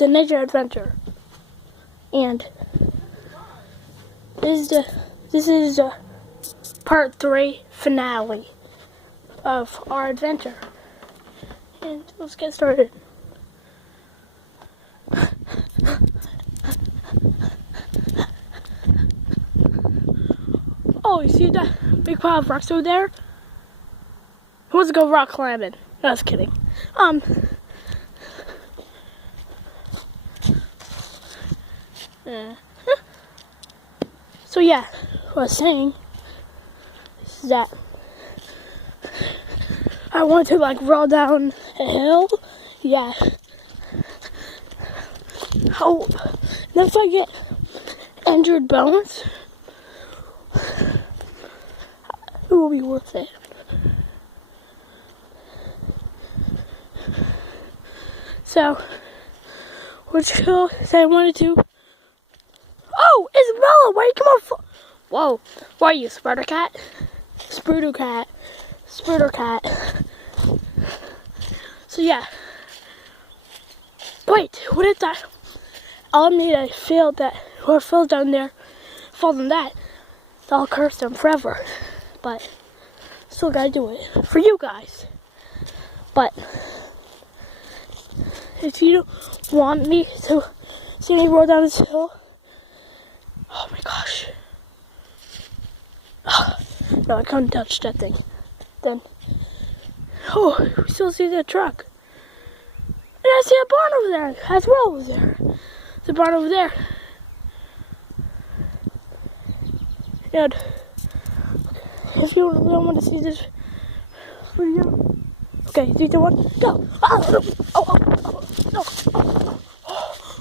the nature adventure. And this is the part 3 finale of our adventure. And let's get started. Oh, you see that big pile of rocks over there? Who wants to go rock climbing? No, I was kidding. So yeah, what I was saying is that I want to like roll down a hill. Yeah. Oh, and if I get injured bones, it will be worth it. So, which hill did I wanted to? Oh, Isabella, where you come on? Whoa, where are you, Spurter Cat? Spruder Cat. Spruder Cat. So yeah. Wait, what is that? I'll need a field that, whoever falls down there, falls in that, I'll curse them forever. But, still gotta do it. For you guys. But, if you don't want me to see me roll down this hill, oh my gosh. No, I can't touch that thing. Then, oh, we still see the truck. And I see a barn over there as well over there. The barn over there. And if you don't want to see this video, okay, 3, 2, 1, go!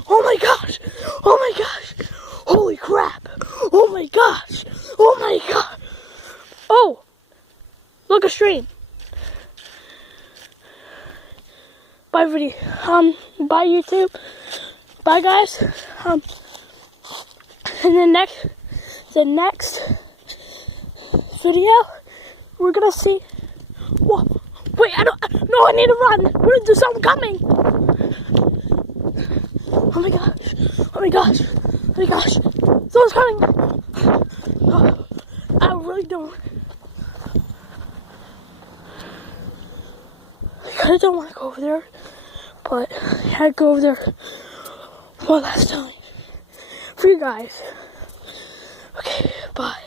Oh my gosh! Oh my gosh! Holy crap! Oh my gosh! Oh my god! Oh! Look, a stream! Bye video. Bye YouTube. Bye guys. And the next video, we're gonna see. Whoa! Wait, I need to run. There's something coming. Oh my gosh! Oh my gosh! Oh my gosh! Someone's coming. Oh, I really don't. I kinda don't want to go over there, but I had to go over there one last time for you guys. Okay, bye.